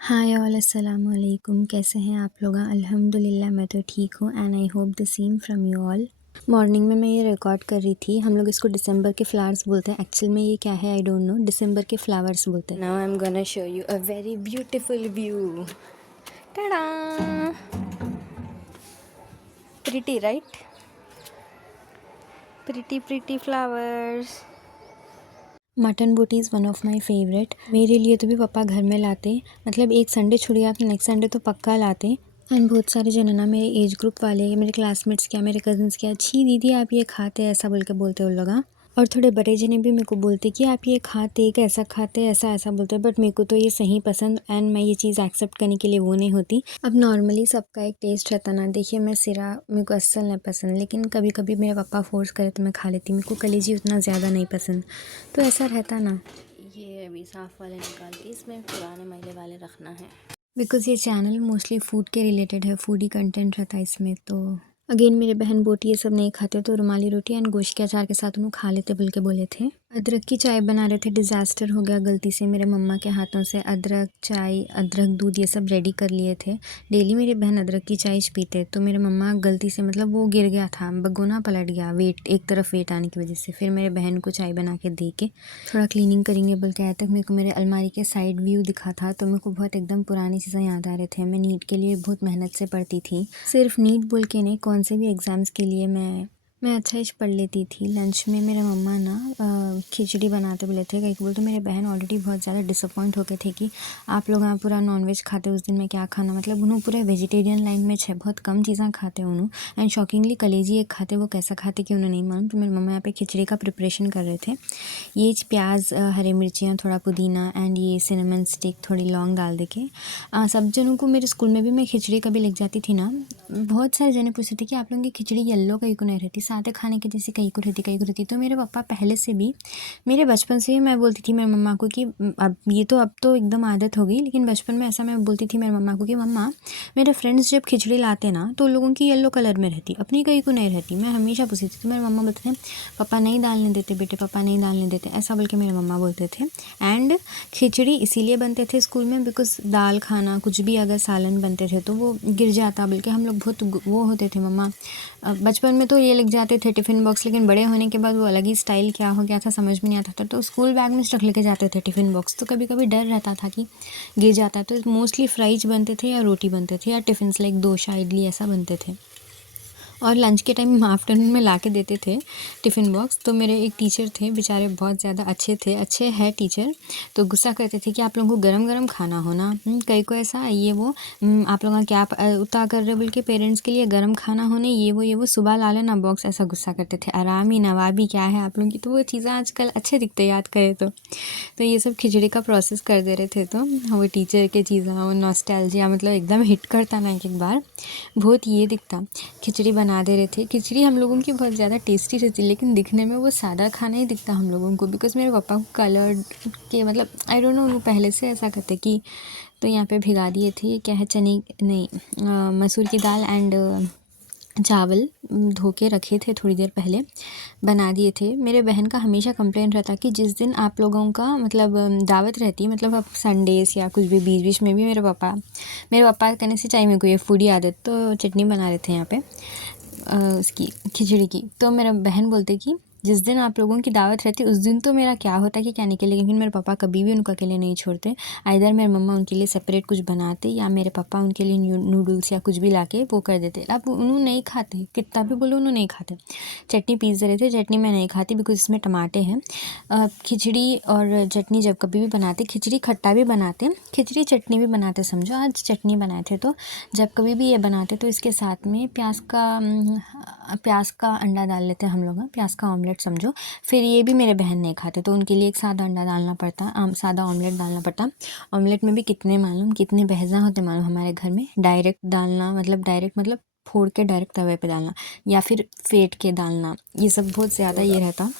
Hi all अस्सलाम वालेकुम। कैसे हैं आप लोग? अल्हम्दुलिल्लाह मैं तो ठीक हूँ and I hope the same from you all. Morning में मैं ये रिकॉर्ड कर रही थी। हम लोग इसको दिसंबर के फ्लावर्स बोलते हैं। एक्चुअल में ये क्या है आई डोंट नो। दिसंबर के फ्लावर्स बोलते हैं। Now I am gonna show you a very beautiful view. Tada! Pretty right? Pretty pretty flowers. Mutton boti is one of my favourite. मेरे लिए तो भी पापा घर में लाते, मतलब एक संडे छुड़ गया तो नेक्स्ट संडे तो पक्का लाते। एंड बहुत सारे जन है ना मेरे एज ग्रुप वाले, मेरे क्लासमेट्स क्या, मेरे कज़न्स क्या, छी दीदी आप ये खाते ऐसा बोल के बोलते उन लोग। हाँ, और थोड़े बड़े जने भी मेरे को बोलते कि आप ये खाते कैसा खाते, ऐसा ऐसा बोलते। बट मेरे को तो ये सही पसंद एंड मैं ये चीज़ एक्सेप्ट करने के लिए वो नहीं होती। अब नॉर्मली सबका एक टेस्ट रहता ना। देखिए मैं सिरा मेरे को असल नहीं पसंद, लेकिन कभी कभी मेरे पापा फोर्स करे तो मैं खा लेती। मेरे को कलेजी उतना ज़्यादा नहीं पसंद, तो ऐसा रहता ना। ये अभी साफ़ वाले निकाल के इसमें पुराने मैले वाले रखना है, बिकॉज़ ये चैनल मोस्टली फ़ूड के रिलेटेड है, फूडी कंटेंट रहता है इसमें। तो अगेन मेरे बहन बोटी ये सब नहीं खाते, तो रुमाली रोटी एंड गोश्त के अचार के साथ उन्होंने खा लेते बोल के बोले थे। अदरक की चाय बना रहे थे, डिज़ास्टर हो गया गलती से मेरे मम्मा के हाथों से। अदरक चाय, अदरक दूध ये सब रेडी कर लिए थे। डेली मेरी बहन अदरक की चाय पीते, तो मेरे मम्मा गलती से मतलब वो गिर गया था, भगोना पलट गया वेट एक तरफ वेट आने की वजह से। फिर मेरे बहन को चाय बना के दे के थोड़ा क्लीनिंग करेंगे बोल के आया तक मेरे को मेरे अलमारी के साइड व्यू दिखा था, तो मेरे को बहुत एकदम पुरानी चीज़ें याद आ रहे थे। मैं नीट के लिए बहुत मेहनत से पढ़ती थी, सिर्फ नीट बोल के नहीं, कौन से भी एग्ज़ाम्स के लिए मैं अच्छा ही पढ़ लेती थी। लंच में मेरे मम्मा ना खिचड़ी बनाते बोले थे। कहीं बोलते मेरे बहन ऑलरेडी बहुत ज़्यादा डिसअपॉइंट होके थे कि आप लोग यहाँ पूरा नॉनवेज खाते, उस दिन में क्या खाना, मतलब उन्होंने पूरे वेजिटेरियन लाइन में छे, बहुत कम चीज़ें खाते उन्होंने। एंड शॉकिंगली कलेजी एक खाते, वो कैसा खाते कि उन्हें नहीं मालूम। तो मेरे मम्मा यहाँ पे खिचड़ी का प्रिपरेशन कर रहे थे। ये प्याज, हरी मिर्चियाँ, थोड़ा पुदीना एंड ये सिनेमन स्टिक, थोड़ी लौंग डाल दे के सब जनों को। मेरे स्कूल में भी मैं खिचड़ी कभी लेके जाती थी ना, बहुत सारे जने पूछते थे कि आप लोगों की खिचड़ी येलो कहीं को नहीं रहती, सादे खाने की जैसे कहीं को रहती कहीं को रहती। तो मेरे पापा पहले से भी, मेरे बचपन से ही मैं बोलती थी मेरी मम्मा को कि अब तो एकदम आदत हो गई, लेकिन बचपन में ऐसा मैं बोलती थी मेरी मम्मा को कि मम्मा मेरे फ्रेंड्स जब खिचड़ी लाते ना तो लोगों की येलो कलर में रहती, अपनी कहीं को नहीं रहती। मैं हमेशा पूछती थी, तो मेरे मम्मा बोलते थे पापा नहीं डालने देते बेटे, पापा नहीं डालने देते, ऐसा बोल के मेरे मम्मा बोलते थे। एंड खिचड़ी इसीलिए बनते थे स्कूल में बिकॉज दाल खाना कुछ भी अगर सालन बनते थे तो वो गिर जाता, बल्कि हम लोग बहुत वो होते थे। मम्मा बचपन में तो ये लग जाते थे टिफ़िन बॉक्स, लेकिन बड़े होने के बाद वो अलग ही स्टाइल क्या हो गया था समझ में नहीं आता था, तो स्कूल बैग में रख लेके जाते थे टिफ़िन बॉक्स। तो कभी कभी डर रहता था कि गिर जाता है, तो मोस्टली फ्राइज बनते थे या रोटी बनते थे या टिफ़िन लाइक डोसा इडली ऐसा बनते थे। और लंच के टाइम आफ्टरनून में ला के देते थे टिफ़िन बॉक्स। तो मेरे एक टीचर थे बेचारे, बहुत ज़्यादा अच्छे थे, अच्छे हैं टीचर। तो गुस्सा करते थे कि आप लोगों को गरम गरम खाना हो ना, कई को ऐसा ये वो, आप लोगों का क्या उतना कर रहे बोल के पेरेंट्स के लिए गरम खाना होने, ये वो सुबह ला लेना बॉक्स, ऐसा गुस्सा करते थे। आरामी नवाबी क्या है आप लोगों की, तो वो चीज़ें आजकल अच्छे दिखते याद करें तो ये सब खिचड़ी का प्रोसेस कर दे रहे थे। तो वो टीचर के चीज़ें, वो नॉस्टैल्जिया मतलब एकदम हिट करता ना एक बार, बहुत ये दिखता। खिचड़ी बना दे रहे थे, खिचड़ी हम लोगों की बहुत ज़्यादा टेस्टी रहती, लेकिन दिखने में वो सादा खाना ही दिखता हम लोगों को, बिकॉज मेरे पापा को कलर के मतलब आई डोंट नो, वो पहले से ऐसा करते कि। तो यहाँ पे भिगा दिए थे, ये क्या है, चने नहीं मसूर की दाल एंड चावल धो के रखे थे थोड़ी देर पहले, बना दिए थे। मेरे बहन का हमेशा कंप्लेन रहता कि जिस दिन आप लोगों का मतलब दावत रहती, मतलब अब संडेस या कुछ भी बीच बीच में भी, मेरे पापा कहने से चाहिए मेरे को ये फूडी आदत, तो चटनी बना रहे थे यहाँ पे उसकी खिचड़ी की। तो मेरा बहन बोलते कि जिस दिन आप लोगों की दावत रहती उस दिन तो मेरा क्या होता कि क्या निकले, लेकिन मेरे पापा कभी भी उनको अकेले नहीं छोड़ते। आइदर मेरे मम्मा उनके लिए सेपरेट कुछ बनाते या मेरे पापा उनके लिए नूडल्स या कुछ भी लाके वो कर देते। अब उन्होंने नहीं खाते, कितना भी बोलो उन्होंने नहीं खाते। चटनी पीस दे रहे थे, चटनी मैं नहीं खाती बिकॉज इसमें टमाटे हैं। खिचड़ी और चटनी जब कभी भी बनाते, खिचड़ी खट्टा भी बनाते, खिचड़ी चटनी भी बनाते समझो। आज चटनी बनाए थे, तो जब कभी भी ये बनाते तो इसके साथ में प्याज का अंडा डाल लेते हम लोग, प्याज का ऑमलेट समझो। फिर ये भी मेरे बहन नहीं खाते, तो उनके लिए एक सादा अंडा डालना पड़ता, सादा ऑमलेट डालना पड़ता। ऑमलेट में भी कितने बहजा होते मालूम हमारे घर में। डायरेक्ट डालना मतलब फोड़ के डायरेक्ट तवे पे डालना, या फिर फेंट के डालना, ये सब बहुत ज़्यादा ये रहता।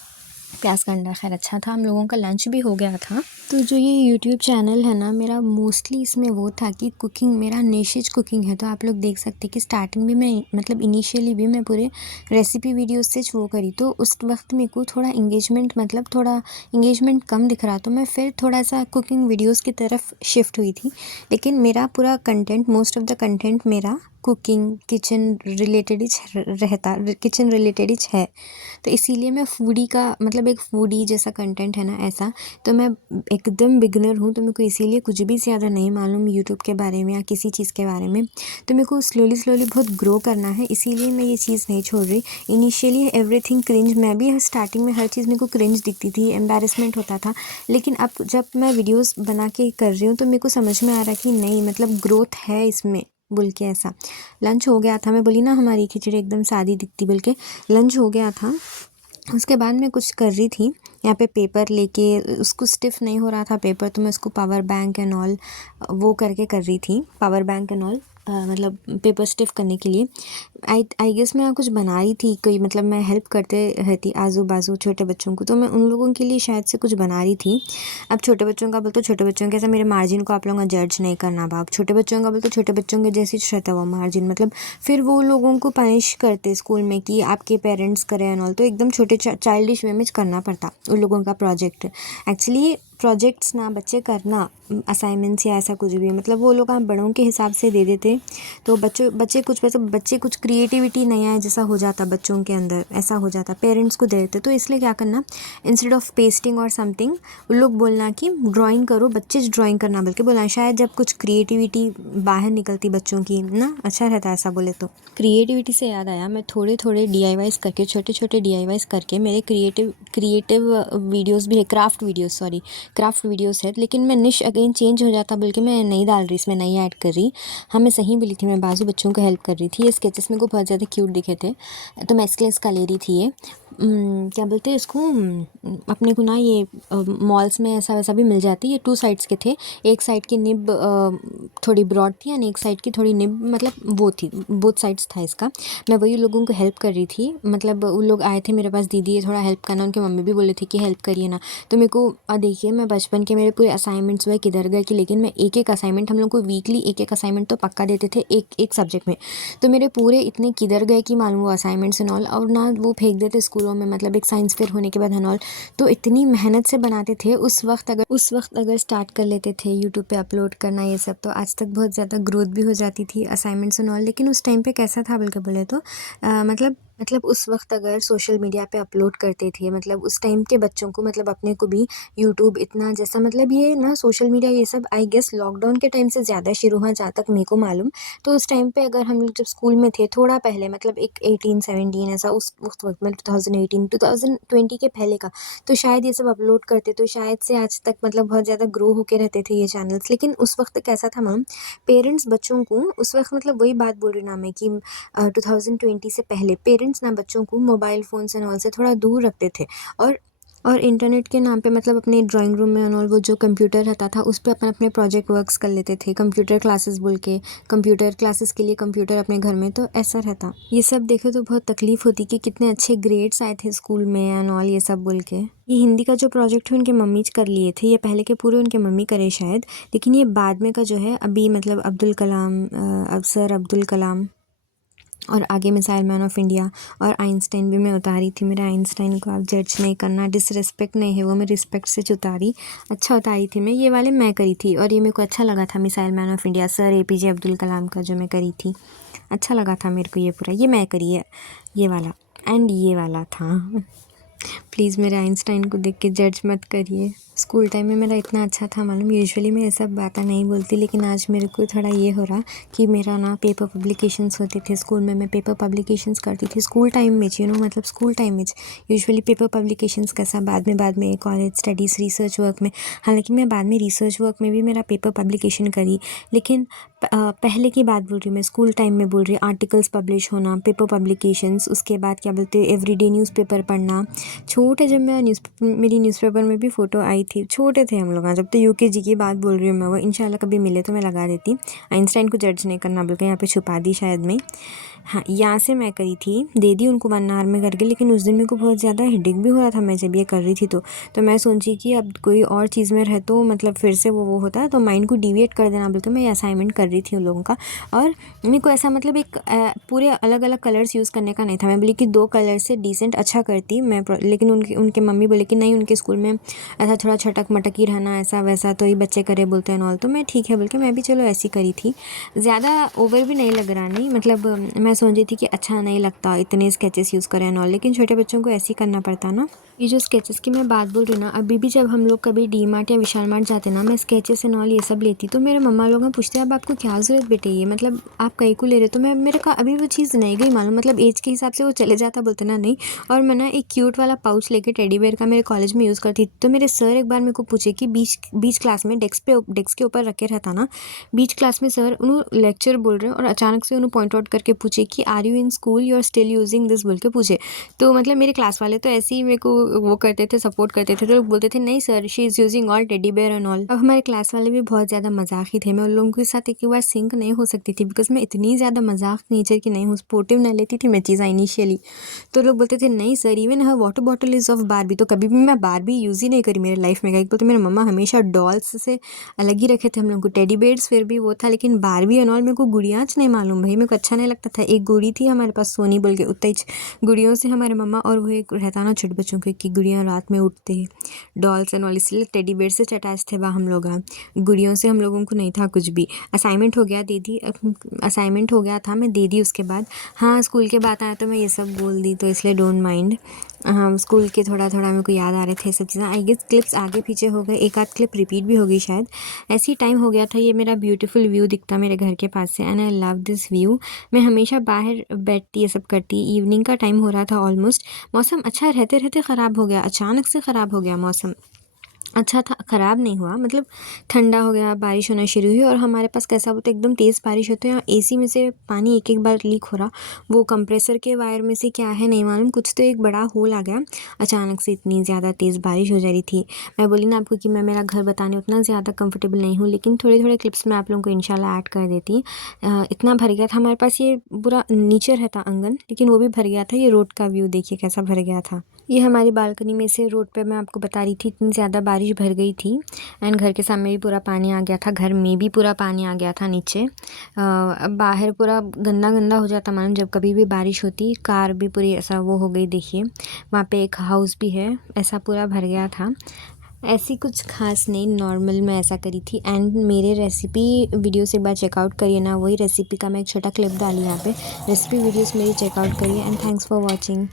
प्याज का अंडा खैर अच्छा था, हम लोगों का लंच भी हो गया था। तो जो ये यूट्यूब चैनल है ना मेरा, मोस्टली इसमें वो था कि कुकिंग, मेरा निशिज कुकिंग है। तो आप लोग देख सकते हैं कि स्टार्टिंग भी मैं मतलब इनिशियली भी मैं पूरे रेसिपी वीडियोस से वो करी, तो उस वक्त मेरे को थोड़ा इंगेजमेंट मतलब थोड़ा इंगेजमेंट कम दिख रहा, तो मैं फिर थोड़ा सा कुकिंग वीडियोस की तरफ शिफ्ट हुई थी। लेकिन मेरा पूरा content, most of the content मेरा कुकिंग, किचन रिलेटेड ही रहता, किचन रिलेटेड ही है। तो इसीलिए मैं फूडी का मतलब एक फूडी जैसा कंटेंट है ना ऐसा, तो मैं एकदम बिगनर हूँ, तो मेरे को इसीलिए कुछ भी ज़्यादा नहीं मालूम यूट्यूब के बारे में या किसी चीज़ के बारे में। तो मेरे को स्लोली स्लोली बहुत ग्रो करना है, इसीलिए मैं ये चीज़ नहीं छोड़ रही। इनिशियली एवरीथिंग क्रिंज, मैं भी स्टार्टिंग में हर चीज़ मेरे को क्रिंज दिखती थी, एम्बैरेसमेंट होता था। लेकिन अब जब मैं वीडियोज़ बना के कर रही हूँ तो मेरे को समझ में आ रहा कि नहीं मतलब ग्रोथ है इसमें बोल के। ऐसा लंच हो गया था, मैं बोली ना हमारी खिचड़ी एकदम सादी दिखती, बोल के लंच हो गया था। उसके बाद मैं कुछ कर रही थी यहाँ पे, पेपर लेके, उसको स्टिफ़ नहीं हो रहा था पेपर, तो मैं उसको पावर बैंक एंड ऑल वो करके कर रही थी, पावर बैंक एंड ऑल मतलब पेपर स्टिफ़ करने के लिए। आई गेस मैं यहाँ कुछ बना रही थी, कोई मतलब मैं हेल्प करते रहती आजू बाजू छोटे बच्चों को, तो मैं उन लोगों के लिए शायद से कुछ बना रही थी। अब छोटे बच्चों का बोलते छोटे बच्चों के, ऐसा मेरे मार्जिन को आप लोगों का जज नहीं करना बाप, छोटे बच्चों का बोलते छोटे बच्चों के जैसे रहता है वो मार्जिन, मतलब फिर वो लोगों को पनिश करते स्कूल में कि आपके पेरेंट्स करें एंड ऑल, तो एकदम छोटे चाइल्डिश वे में करना पड़ता उन लोगों का प्रोजेक्ट। एक्चुअली प्रोजेक्ट्स ना बच्चे करना, असाइनमेंट्स या ऐसा कुछ भी, मतलब वो लोग आप बड़ों के हिसाब से दे देते, तो बच्चे कुछ क्रिएटिविटी नहीं आए जैसा हो जाता बच्चों के अंदर, ऐसा हो जाता, पेरेंट्स को दे देते। तो इसलिए क्या करना, इंस्टेड ऑफ पेस्टिंग और समथिंग, उन लोग बोलना कि ड्राइंग करो, बच्चे ड्राइंग करना बल्कि बोलना, शायद जब कुछ क्रिएटिविटी बाहर निकलती बच्चों की ना, अच्छा रहता है ऐसा बोले तो। क्रिएटिविटी से याद आया, मैं थोड़े थोड़े DIYs करके, छोटे छोटे DIYs करके, मेरे क्रिएटिव वीडियोस भी है, क्राफ्ट वीडियोस है, लेकिन मैं निश अगेन चेंज हो जाता, बल्कि मैं नहीं डाल रही इसमें, नहीं ऐड कर रही। हाँ मैं सही बोली थी, मैं बाजू बच्चों को हेल्प कर रही थी। ये स्केचेस मेरे को बहुत ज़्यादा क्यूट दिखे थे, तो मैं इसके लिए इसका ले रही थी। ये क्या बोलते हैं इसको, अपने को ना ये मॉल्स में ऐसा वैसा भी मिल जाती है। ये 2 साइड्स के थे, एक साइड की निब थोड़ी ब्रॉड थी और एक साइड की थोड़ी निब मतलब वो थी, बोथ साइड्स था इसका। मैं वही लोगों को हेल्प कर रही थी, मतलब वो लोग आए थे मेरे पास, दीदी ये थोड़ा हेल्प करना, उनके मम्मी भी बोले थे कि हेल्प करिए ना। तो मेरे को देखिए, मैं बचपन के मेरे पूरे असाइनमेंट्स वह किधर गए कि, लेकिन मैं एक एक असाइनमेंट, हम लोग को वीकली एक एक असाइनमेंट तो पक्का देते थे एक सब्जेक्ट में, तो मेरे पूरे इतने किधर गए कि मालूम वो असाइनमेंट्स एंड ऑल, और ना वो फेंक देते स्कूलों में, मतलब एक साइंस फेयर होने के बाद एंड ऑल। तो इतनी मेहनत से बनाते थे उस वक्त, अगर स्टार्ट कर लेते थे यूट्यूब पे अपलोड करना ये सब, तो आज तक बहुत ज़्यादा ग्रोथ भी हो जाती थी असाइनमेंट्स एंड ऑल। लेकिन उस टाइम पे कैसा था बल्कि बोले तो मतलब उस वक्त अगर सोशल मीडिया पे अपलोड करते थे, मतलब उस टाइम के बच्चों को, मतलब अपने को भी यूट्यूब इतना जैसा, मतलब ये ना सोशल मीडिया ये सब आई गेस लॉकडाउन के टाइम से ज़्यादा शुरू हुआ जहाँ तक मेरे को मालूम। तो उस टाइम पे अगर हम लोग जब स्कूल में थे थोड़ा पहले, मतलब एक 18-17 ऐसा उस वक्त में, 2020 के पहले का, तो शायद ये सब अपलोड करते, तो शायद से आज तक मतलब बहुत ज़्यादा ग्रो होके रहते थे ये चैनल्स। लेकिन उस वक्त कैसा था मैम, पेरेंट्स बच्चों को उस वक्त, मतलब वही बात बोल रही ना मैं कि 2020 से पहले पेरेंट्स ना बच्चों को मोबाइल फ़ोन्स एंड ऑल से थोड़ा दूर रखते थे, और इंटरनेट के नाम पे मतलब अपने ड्राइंग रूम में एंड ऑल वो जो कंप्यूटर रहता था उस पे अपन अपने प्रोजेक्ट वर्क्स कर लेते थे, कंप्यूटर क्लासेस बोल के, कंप्यूटर क्लासेस के लिए कंप्यूटर अपने घर में, तो ऐसा रहता। ये सब देखे तो बहुत तकलीफ़ होती कि कितने अच्छे ग्रेड्स आए थे स्कूल में एंड ऑल ये सब बोल के। ये हिंदी का जो प्रोजेक्ट है उनके मम्मी कर लिए थे, ये पहले के पूरे उनके मम्मी करे शायद, लेकिन ये बाद में का जो है अभी, मतलब सर अब्दुल कलाम, और आगे मिसाइल मैन ऑफ इंडिया, और आइंस्टाइन भी मैं उतारी थी। मेरे आइंस्टाइन को आप जज नहीं करना, डिसरिस्पेक्ट नहीं है वो, मैं रिस्पेक्ट से उतारी, अच्छा उतारी थी मैं। ये वाले मैं करी थी, और ये मेरे को अच्छा लगा था, missile man of India sir APJ Abdul Kalam का जो मैं करी थी, अच्छा लगा था मेरे को ये पूरा, ये मैं करी है ये वाला, एंड ये वाला था। प्लीज़ मेरे आइंस्टाइन को देख के जज मत करिए। स्कूल टाइम में मेरा इतना अच्छा था मालूम, यूजुअली मैं ये सब बातें नहीं बोलती, लेकिन आज मेरे को थोड़ा ये हो रहा कि मेरा ना पेपर पब्लिकेशंस होते थे स्कूल में, मैं पेपर पब्लिकेशंस करती थी स्कूल टाइम में, मतलब स्कूल टाइम में यूजुअली पेपर पब्लिकेशंस कैसा बाद में कॉलेज स्टडीज़ रिसर्च वर्क में, हालांकि मैं बाद में रिसर्च वर्क में भी मेरा पेपर पब्लिकेशन करी, लेकिन पहले की बात बोल रही हूँ मैं, स्कूल टाइम में बोल रही हूँ। आर्टिकल्स पब्लिश होना, पेपर पब्लिकेशंस, उसके बाद क्या बोलते हैं एवरीडे न्यूज़पेपर पढ़ना। छोटे जब मैं मेरी न्यूज़पेपर में भी फ़ोटो आई थी, छोटे थे हम लोग, जब तो यूकेजी की बात बोल रही हूँ मैं। वो इंशाल्लाह कभी मिले तो मैं लगा देती। आइंस्टाइन को जज नहीं करना बोल के यहाँ पे छुपा दी शायद मैं। हाँ, यहाँ से मैं करी थी, दे दी उनको 1 आवर में करके। लेकिन उस दिन मेरे को बहुत ज़्यादा हेडेक भी हो रहा था मैं जब ये कर रही थी तो मैं सोची कि अब कोई और चीज़ में रहे तो मतलब फिर से वो होता है, तो माइंड को डिविएट कर देना बोलते। मैं ये असाइनमेंट कर रही थी उन लोगों का, और मेरे को ऐसा मतलब एक पूरे अलग अलग कलर्स यूज़ करने का नहीं था। मैं बोली कि 2 कलर से डिसेंट अच्छा करती मैं, लेकिन उनके मम्मी बोले कि नहीं, उनके स्कूल में ऐसा थोड़ा छटक मटक ही रहना, ऐसा वैसा तो ही बच्चे करे बोलते हैं नॉल। तो मैं ठीक है बोल के मैं भी चलो ऐसी करी थी। ज़्यादा ओवर भी नहीं लग रहा, नहीं मतलब मैं सोच रही थी कि अच्छा नहीं लगता इतने स्केचेस यूज़ करें नॉल, लेकिन छोटे बच्चों को ऐसे ही करना पड़ता ना। ये जो स्केचेस की मैं बात बोल रही हूँ ना, अभी भी जब हम लोग कभी डी मार्ट या विशाल मार्ट जाते ना, मैं स्केचेस एंड ऑल ये सब लेती, तो मेरे मम्मा लोग पूछते हैं अब आपको क्या ज़रूरत बेटे, ये मतलब आप कहीं को ले रहे हो। तो मैं मेरे का अभी वो चीज़ नहीं गई मालूम, मतलब एज के हिसाब से वो चले जाता बोलते ना नहीं। और मैं ना एक क्यूट वाला पाउच लेके टेडी बेयर का मेरे कॉलेज में यूज़ करती। तो मेरे सर एक बार मेरे को पूछे कि बीच क्लास में डेस्क के ऊपर रखे रहता ना, बीच क्लास में सर उन्होंने लेक्चर बोल रहे हैं और अचानक से उन्होंने पॉइंट आउट करके पूछे कि are you in school, you are still using this बोल के पूछे। तो मतलब मेरे क्लास वाले तो ऐसे ही मेरे को वो करते थे, सपोर्ट करते थे। तो लोग बोलते थे नहीं sir, she is using all teddy bear and all. अब हमारे क्लास वाले भी बहुत ज़्यादा मजाकी थे, मैं उन लोगों के साथ एक बार सिंक नहीं हो सकती थी, बिकॉज मैं इतनी ज़्यादा मजाक नेचर की नहीं हूँ, स्पोर्टिव नहीं लेती थी मैं चीज़ें इनिशियली। तो लोग बोलते थे नहीं sir, even her water bottle is of Barbie. तो कभी भी मैं बारबी यूज़ ही नहीं करी मेरे लाइफ में। कहीं बोलते मेरे मम्मा हमेशा डॉल्स से अलग ही रखे थे हम लोग को, टेडी बेयर्स फिर भी वो था, लेकिन बारबी एंड ऑल मेरे को गुड़ियाच नहीं मालूम भाई, मेरे को अच्छा नहीं लगता था। एक गुड़ी थी हमारे पास सोनी बोल के, उतना ही गुड़ियों से हमारे मम्मा, और वो एक रहता ना छोटे बच्चों के कि गुड़ियाँ रात में उठते हैं, डॉल्स एंड ऑल, इसलिए टेडी बेयर से अटैच थे वह हम लोग। गुड़ियों से हम लोगों को नहीं था कुछ भी। असाइनमेंट हो गया, दे दी, असाइनमेंट हो गया था, मैं दे दी उसके बाद। हाँ, स्कूल के बात आया तो मैं ये सब बोल दी, तो इसलिए डोंट माइंड। हाँ, स्कूल के थोड़ा थोड़ा मेरे को याद आ रहे थे सब चीज़ें। आई गेस क्लिप्स आगे पीछे हो गए, एक आध क्लिप रिपीट भी हो गई शायद, ऐसे ही टाइम हो गया था। ये मेरा ब्यूटीफुल व्यू दिखता मेरे घर के पास से, and I love this view. मैं हमेशा बाहर बैठती ये सब करती। इवनिंग का टाइम हो रहा था ऑलमोस्ट, मौसम अच्छा रहते रहते ख़राब हो गया, अचानक से ख़राब हो गया मौसम। अच्छा था, ख़राब नहीं हुआ, मतलब ठंडा हो गया, बारिश होना शुरू हुई। और हमारे पास कैसा होता है, एकदम तेज़ बारिश होती है, एसी में से पानी एक एक बार लीक हो रहा, वो कंप्रेसर के वायर में से क्या है नहीं मालूम, कुछ तो एक बड़ा होल आ गया अचानक से, इतनी ज़्यादा तेज़ बारिश हो जा रही थी। मैं बोली ना आपको कि मैं मेरा घर बताने उतना ज़्यादा कंफर्टेबल नहीं हूँ, लेकिन थोड़े थोड़े क्लिप्स मैं आप लोगों को इंशाल्लाह ऐड कर देती। इतना भर गया था हमारे पास, ये पूरा नीचे रहता आंगन, लेकिन वो भी भर गया था। ये रोड का व्यू देखिए कैसा भर गया था। ये हमारी बालकनी में से रोड पे मैं आपको बता रही थी, इतनी ज़्यादा बारिश भर गई थी, एंड घर के सामने भी पूरा पानी आ गया था, घर में भी पूरा पानी आ गया था नीचे। अब बाहर पूरा गंदा गंदा हो जाता मालूम जब कभी भी बारिश होती। कार भी पूरी ऐसा वो हो गई, देखिए वहाँ पे एक हाउस भी है, ऐसा पूरा भर गया था। ऐसी कुछ खास नहीं, नॉर्मल मैं ऐसा करी थी। एंड मेरे रेसिपी वीडियो से एक बार चेकआउट करिए ना, वही रेसिपी का मैं एक छोटा क्लिप डाली यहाँ पे। रेसिपी वीडियोस मेरी चेकआउट करिए, एंड थैंक्स फॉर वॉचिंग।